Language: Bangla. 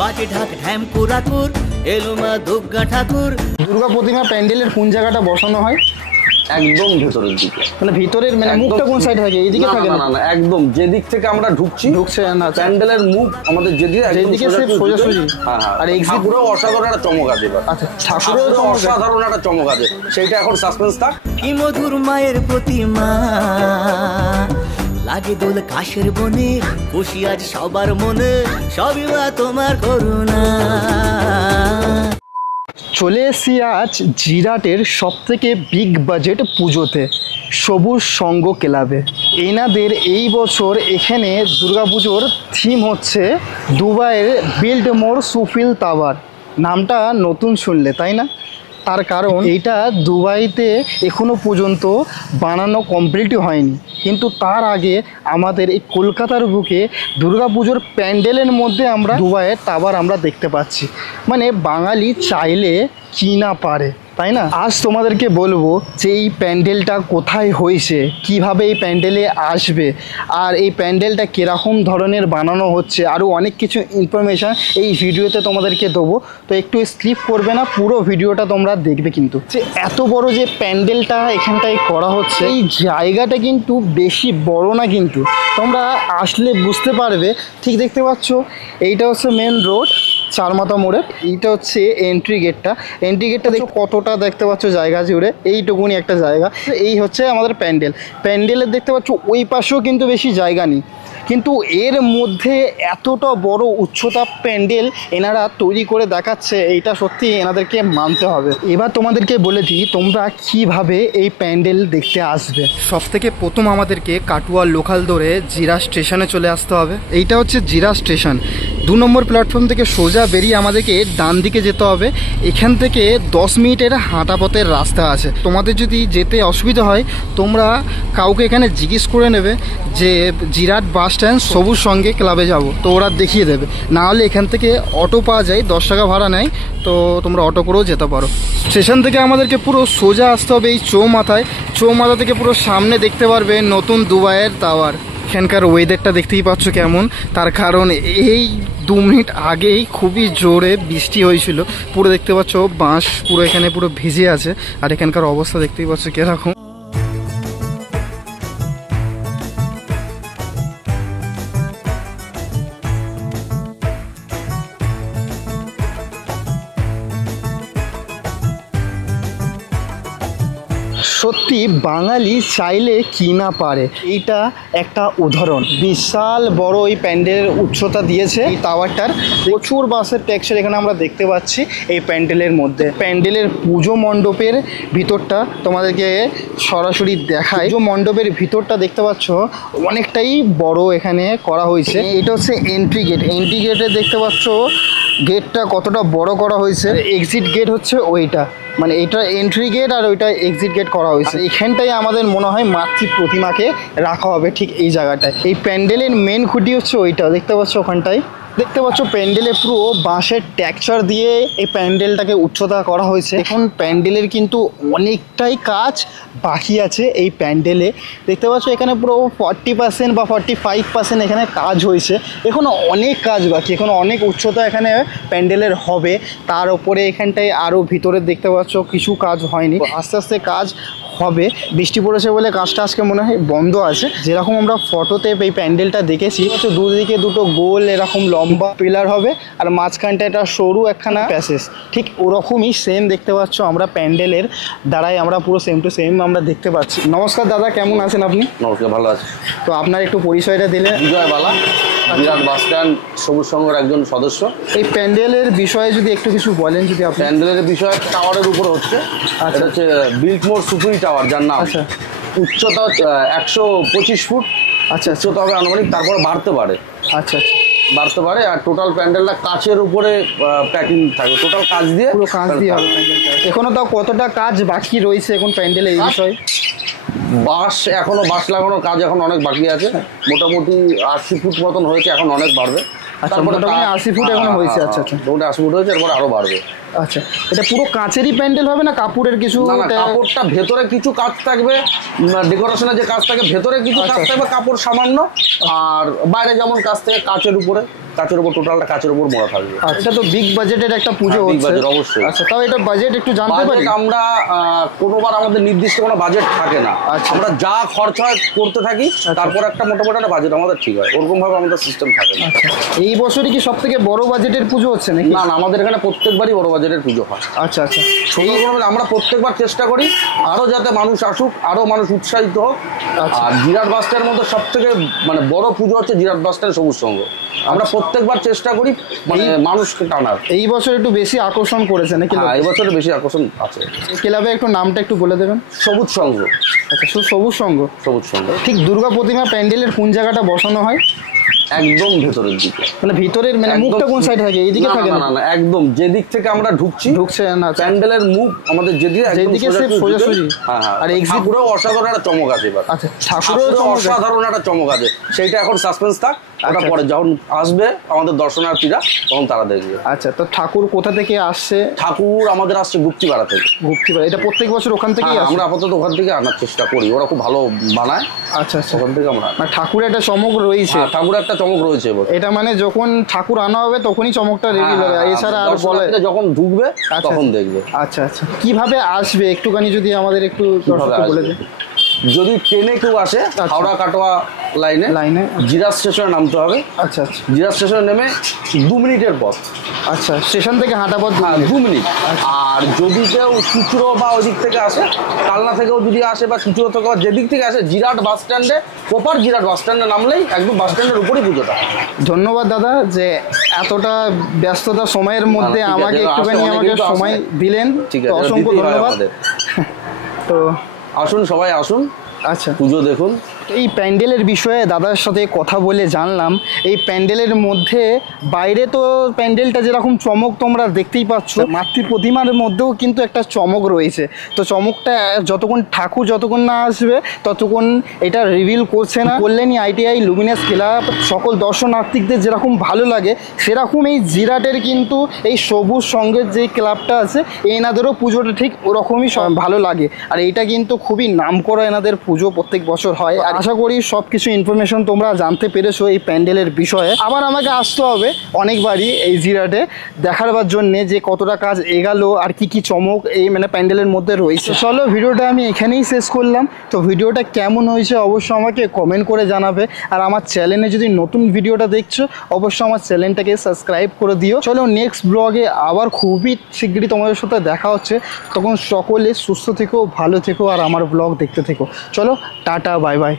বাজে ঢাক ঢ্যাম কুরাকুর এলো মা দুর্গা ঠাকুর। দুর্গা প্রতিমা প্যান্ডেলের কোন জায়গাটা বসানো হয়? একদম ভেতরের দিকে। মানে ভিতরের মানে মুখটা কোন সাইডে থাকে? এইদিকে থাকে? না না, একদম যেদিক থেকে আমরা ঢুকছে না, প্যান্ডেলের মুখ আমাদের যেদিকে সোজাসুজি। আর এক্সিট পুরো অসাধারণ একটা চমক আছে। আচ্ছা, ঠাকুরের অসাধারণ একটা চমক আছে, সেইটা এখন সাসপেন্স থাক। কি মধুর মায়ের প্রতিমা লাগে দোল কাশের বনে, খুশি আজ সবার মনে, সবই মা তোমার করুণা। চলে এসছি আজ জিরাটের সবথেকে বিগ বাজেট পুজোতে, সবুজ সঙ্গ ক্লাবে। এনাদের এই বছর এখানে দুর্গাপুজোর থিম হচ্ছে দুবাইয়ের বিল্ডমোর সুফিল টাওয়ার। নামটা নতুন শুনলে তাই না? তার কারণ এইটা দুবাইতে এখনো পর্যন্ত বানানো কমপ্লিটই হয়নি, কিন্তু তার আগে আমাদের এই কলকাতার বুকে দুর্গাপুজোর প্যান্ডেলের মধ্যে আমরা দুবাইয়ের টাওয়ার আমরা দেখতে পাচ্ছি। মানে বাঙালি চাইলে কি না পারে, তাই না? আজ তোমাদেরকে বলবো যে এই প্যান্ডেলটা কোথায় হয়েছে, কিভাবে এই প্যান্ডেলে আসবে, আর এই প্যান্ডেলটা কীরকম ধরনের বানানো হচ্ছে, আরও অনেক কিছু ইনফরমেশান এই ভিডিওতে তোমাদেরকে দেবো। তো একটু স্কিপ করবে না, পুরো ভিডিওটা তোমরা দেখবে। কিন্তু যে এত বড় যে প্যান্ডেলটা এখানটায় করা হচ্ছে, এই জায়গাটা কিন্তু বেশি বড় না, কিন্তু তোমরা আসলে বুঝতে পারবে। ঠিক দেখতে পাচ্ছ, এইটা হচ্ছে মেন রোড চারমাথা মোড়ের, এইটা হচ্ছে এন্ট্রি গেটটা। এন্ট্রি গেটটা দেখো কতটা দেখতে পাচ্ছ জায়গা জুড়ে, এইটুকুনি একটা জায়গা। এই হচ্ছে আমাদের প্যান্ডেলের দেখতে পাচ্ছ ওই পাশেও কিন্তু বেশি জায়গা নেই, কিন্তু এর মধ্যে এতটা বড় উচ্চতা প্যান্ডেল এনারা তৈরি করে দেখাচ্ছে, এইটা সত্যি এনাদেরকে মানতে হবে। এবার তোমাদেরকে বলে দিই তোমরা কিভাবে এই প্যান্ডেল দেখতে আসবে। সবথেকে প্রথম আমাদেরকে কাটুয়া লোকাল ধরে জিরা স্টেশনে চলে আসতে হবে। এইটা হচ্ছে জিরা স্টেশন। 2 নম্বর প্ল্যাটফর্ম থেকে সোজা বেরিয়ে আমাদেরকে ডান দিকে যেতে হবে। এখান থেকে 10 মিনিটের হাঁটা পথের রাস্তা আছে। তোমাদের যদি যেতে অসুবিধা হয় তোমরা কাউকে এখানে জিজ্ঞেস করে নেবে যে জিরাট বাস স্ট্যান্ড সবুজ সঙ্গে ক্লাবে যাব, তো ওরা দেখিয়ে দেবে। না হলে এখান থেকে অটো পাওয়া যায়, 10 টাকা ভাড়া নেয়, তো তোমরা অটো করেও যেতে পারো। স্টেশন থেকে আমাদেরকে পুরো সোজা আসতে হবে এই চৌমাথা থেকে পুরো সামনে দেখতে পারবে নতুন দুবাইয়ের টাওয়ার। এখানকার ওয়েদারটা দেখতেই পাচ্ছ কেমন, তার কারণ এই 2 মিনিট আগেই খুবই জোরে বৃষ্টি হয়েছিল। পুরো দেখতে পাচ্ছ বাঁশ পুরো এখানে পুরো ভিজে আছে, আর এখানকার অবস্থা দেখতেই পাচ্ছ কিরকম। সত্যি বাঙালি চাইলে কি না পারে, এইটা একটা উদাহরণ। বিশাল বড় এই প্যান্ডেলের উচ্চতা দিয়েছে এই টাওয়ারটার, প্রচুর বাঁশের টেক্সচার এখানে আমরা দেখতে পাচ্ছি এই প্যান্ডেলের মধ্যে। প্যান্ডেলের পুজো মণ্ডপের ভিতরটা তোমাদেরকে সরাসরি দেখায়। পুজো মণ্ডপের ভিতরটা দেখতে পাচ্ছ অনেকটাই বড় এখানে করা হয়েছে। এটা হচ্ছে এন্ট্রি গেটে দেখতে পাচ্ছ গেটটা কতটা বড় করা হয়েছে। এক্সিট গেট হচ্ছে ওইটা, মানে এটা এন্ট্রি গেট আর ওইটা এক্সিট গেট করা হয়েছে। এখানটাই আমাদের মনে হয় মাতৃ প্রতিমাকে রাখা হবে, ঠিক এই জায়গাটায়। এই প্যান্ডেলের মেন খুঁটি হচ্ছে ওইটা দেখতে পাচ্ছ ওখানটায়। দেখতে পাচ্ছ প্যান্ডেলে পুরো বাঁশের টেক্সচার দিয়ে এই প্যান্ডেলটাকে উচ্চতা করা হয়েছে। এখন প্যান্ডেলের কিন্তু অনেকটাই কাজ বাকি আছে এই প্যান্ডেলে। দেখতে পাচ্ছ এখানে পুরো 40% বা 45% এখানে কাজ হয়েছে, এখনও অনেক কাজ বাকি, এখনও অনেক উচ্চতা এখানে প্যান্ডেলের হবে। তার উপরে এখানটায় আরও ভিতরে দেখতে পাচ্ছ কিছু কাজ হয়নি, আস্তে আস্তে কাজ হবে। বৃষ্টি পড়েছে বলে কাজটা আজকে মনে হয় বন্ধ আছে। যেরকম আমরা ফটোতে এই প্যান্ডেলটা দেখেছি, দুদিকে দুটো গোল এরকম লম্বা পিলার হবে, আর মাঝখানটা একটা সরু একখানা প্যাসেজ, ঠিক ওরকমই সেম দেখতে পাচ্ছ আমরা প্যান্ডেলের দ্বারাই আমরা পুরো সেম টু সেম আমরা দেখতে পাচ্ছি। নমস্কার দাদা, কেমন আছেন আপনি? নমস্কার, ভালো আছে। তো আপনার একটু পরিচয়টা দিলে। বিজয় বালা, জিরাট বাস স্ট্যান্ড সবুজ সংঘের একজন সদস্য। এই প্যান্ডেলের বিষয়ে যদি একটু কিছু বলেন। যদি আপনি প্যান্ডেলের বিষয় টাওয়ারের উপর হচ্ছে, আচ্ছা হচ্ছে বিল্ডমোর সুফিল টাওয়ার, যার নাম। আচ্ছা, উচ্চতা 125 ফুট। আচ্ছা, উচ্চতা হবে আনুমানিক, তারপর বাড়তে পারে। আচ্ছা, বাড়তে পারে। আর টোটাল প্যান্ডেলটা কাচের উপরে প্যাকিং থাকে, টোটাল কাজ দিয়ে, পুরো কাজ দিয়ে হবে প্যান্ডেলটা। এখনো তাও কতটা কাজ বাকি রয়েছে এখন প্যান্ডেলে এই বিষয়ে? বাঁশ লাগানোর কাজ এখন অনেক বাকি আছে, মোটামুটি 80 ফুট মতন হয়েছে, এখন অনেক বাড়বে। তারপরে 80 ফুট এখন হয়েছে। আচ্ছা, মোটামুটি 80 ফুট হয়েছে, এরপর আরো বাড়বে। আচ্ছা, এটা পুরো কাঁচেরই প্যান্ডেল হবে না কাপড়ের কিছু? না, কাপড়টা ভেতরে কিছু কাজ থাকবে, ডেকোরেশনের যে কাজ থাকে ভেতরে কিছু কাজ থাকবে, কাপড় সামান্য, আর বাইরে যেমন কাজ থাকে কাচের উপরে কাচের উপর, টোটালটা কাচের উপর মোড়া থাকবে। এটা তো বিগ বাজেটের একটা পুজো বিগ হচ্ছে। বাজেট অবশ্যই। আচ্ছা, তাও এটা বাজেট একটু জানতে পারি? বাজেট আমরা কোনোবার আমাদের নির্দিষ্ট কোনো বাজেট থাকে না। আচ্ছা। আমরা যা খরচা হয় করতে থাকি, তারপর একটা মোটামুটি একটা বাজেট আমাদের ঠিক হয়, ওরকম ভাবে আমাদের সিস্টেম থাকে না। আচ্ছা, এই বছরই কি সব থেকে বড় বাজেটের পুজো হচ্ছে নাকি? না না, আমাদের এখানে প্রত্যেকবারই বড় বাজেটের পুজো হয়। আচ্ছা আচ্ছা, ছোট করে আমরা প্রত্যেকবার চেষ্টা করি আরো যাতে মানুষ আসুক, আরো মানুষ উৎসাহিত হোক। আচ্ছা। আর জিরাট বাস স্ট্যান্ডের মধ্যে সব থেকে মানে বড় পুজো হচ্ছে জিরাট বাস স্ট্যান্ড সবুজ সংঘ। আমরা প্রত্যেকবার চেষ্টা করি মানে মানুষকে টানার। এই বছর একটু বেশি আকর্ষণ করেছে নাকি? হ্যাঁ, এই বছরে বেশি আকর্ষণ আছে। ক্লাবে একটু নামটা একটু বলে দেবেন। সবুজ সংঘ। আচ্ছা, সবুজ সংঘ। সবুজ সংঘ ঠিক দুর্গা প্রতিমা প্যান্ডেলের কোন জায়গাটা বসানো হয়? একদম ভেতরের দিকে। মানে ভিতরের মানে একদম- মুখটা কোন সাইড থাকে? এইদিকে না, থাকে না না? না না, একদম যেদিক থেকে আমরা ঢুকছি ঢুকছে না? আচ্ছা। প্যান্ডেলের মুখ আমাদের যেদিকে একদম যেদিকে সে সোজাসুজি। হ্যাঁ হ্যাঁ। আর আর exit- ঠাকুরেও অসাধারণ একটা চমক আছে এবার। আচ্ছা, ঠাকুরেও চমক আছে? অসাধারণ একটা চমক আছে, সেইটা এখন সাসপেন্স থাক, ওটা আচ্ছা, পরে যখন আসবে আমাদের দর্শনার্থীরা তখন তারা দেখবে। আচ্ছা, তো ঠাকুর কোথা থেকে আসছে? ঠাকুর আমাদের আসছে গুপ্তিপাড়া থেকে। গুপ্তিপাড়া, এটা প্রত্যেক বছর ওখান থেকেই হ্যাঁ, আসে? আমরা আপাতত ওখান থেকে আনার চেষ্টা করি, ওরা খুব ভালো বানায়, আচ্ছা আচ্ছা, ওখান থেকে আমরা আনি। মানে ঠাকুরের একটা চমক রয়েছে। হ্যাঁ, ঠাকুরের একটা চমক রয়েছে এবার। এটা মানে যখন ঠাকুর আনা হবে তখনই চমকটা রেডি হবে, এছাড়া আর বলে? দর্শনার্থীরা যখন ঢুকবে আচ্ছা, তখন দেখবে। আচ্ছা আচ্ছা, কিভাবে আসবে একটুখানি যদি আমাদের একটু দর্শককে বলে আসবে? দেন। যদি ট্রেনে কেউ আসে হাওড়া কাটোয়া লাইনে জিরা স্টেশনে নামতে হবে। আচ্ছা আচ্ছা জিরা স্টেশনে নেমে 2 মিনিটের পথ। আচ্ছা, স্টেশন থেকে হাঁটা পথ? হ্যাঁ, 2 মিনিট। আর যদি কেউ চুচড়ো বা ওই দিক থেকে আসে, কালনা থেকেও যদি আসে বা চুচড়ো থেকে যেদিক থেকে আসে, জিরাট বাস স্ট্যান্ডে, প্রপার জিরাট বাস স্ট্যান্ডে নামলেই একদম বাস স্ট্যান্ডের উপরই পুজোটা। ধন্যবাদ দাদা, যে এতটা ব্যস্ততা সময়ের মধ্যে ঠিক আছে, আমাকে একটুখানি আসলে আমাকে অনেকেই তো আসে। সময় দিলেন, ঠিক তো আছে, অসংখ্য দিতেই হয় ধন্যবাদ। আমাদের। তো আসুন, সবাই আসুন, আচ্ছা, পুজো দেখুন। এই প্যান্ডেলের বিষয়ে দাদার সাথে কথা বলে জানলাম, এই প্যান্ডেলের মধ্যে বাইরে তো প্যান্ডেলটা যেরকম চমক তোমরা দেখতেই পাচ্ছ, মাতৃ প্রতিমার মধ্যেও কিন্তু একটা চমক রয়েছে। তো চমকটা ঠাকুর যতক্ষণ না আসবে ততক্ষণ এটা রিভিল করছে না। বললেনই আইটিআই লুমিনাস ক্লাব সকল দর্শনার্থীদের যেরকম ভালো লাগে, সেরকম এই জিরাটের কিন্তু এই সবুজ সংঘের যে ক্লাবটা আছে, এনাদেরও পুজোটা ঠিক ওরকমই ভালো লাগে। আর এইটা কিন্তু খুবই নামকরা এনাদের পুজো, প্রত্যেক বছর হয়। আর আশা করি সব কিছু ইনফরমেশন তোমরা জানতে পেরেছো এই প্যান্ডেলের বিষয়ে। আবার আমাকে আসতে হবে অনেকবারই এই জিরাটে দেখার জন্যে যে কতটা কাজ এগালো আর কি কি চমক এই মানে প্যান্ডেলের মধ্যে রয়েছে। চলো, ভিডিওটা আমি এখানেই শেষ করলাম। তো ভিডিওটা কেমন হয়েছে অবশ্যই আমাকে কমেন্ট করে জানাবে। আর আমার চ্যানেলে যদি নতুন ভিডিওটা দেখছো অবশ্যই আমার চ্যানেলটাকে সাবস্ক্রাইব করে দিও। চলো, নেক্সট ব্লগে আবার খুবই শীঘ্রই তোমাদের সাথে দেখা হচ্ছে। তখন সকলে সুস্থ থেকো, ভালো থেকো আর আমার ব্লগ দেখতে থেকো। চলো, টাটা, বাই বাই।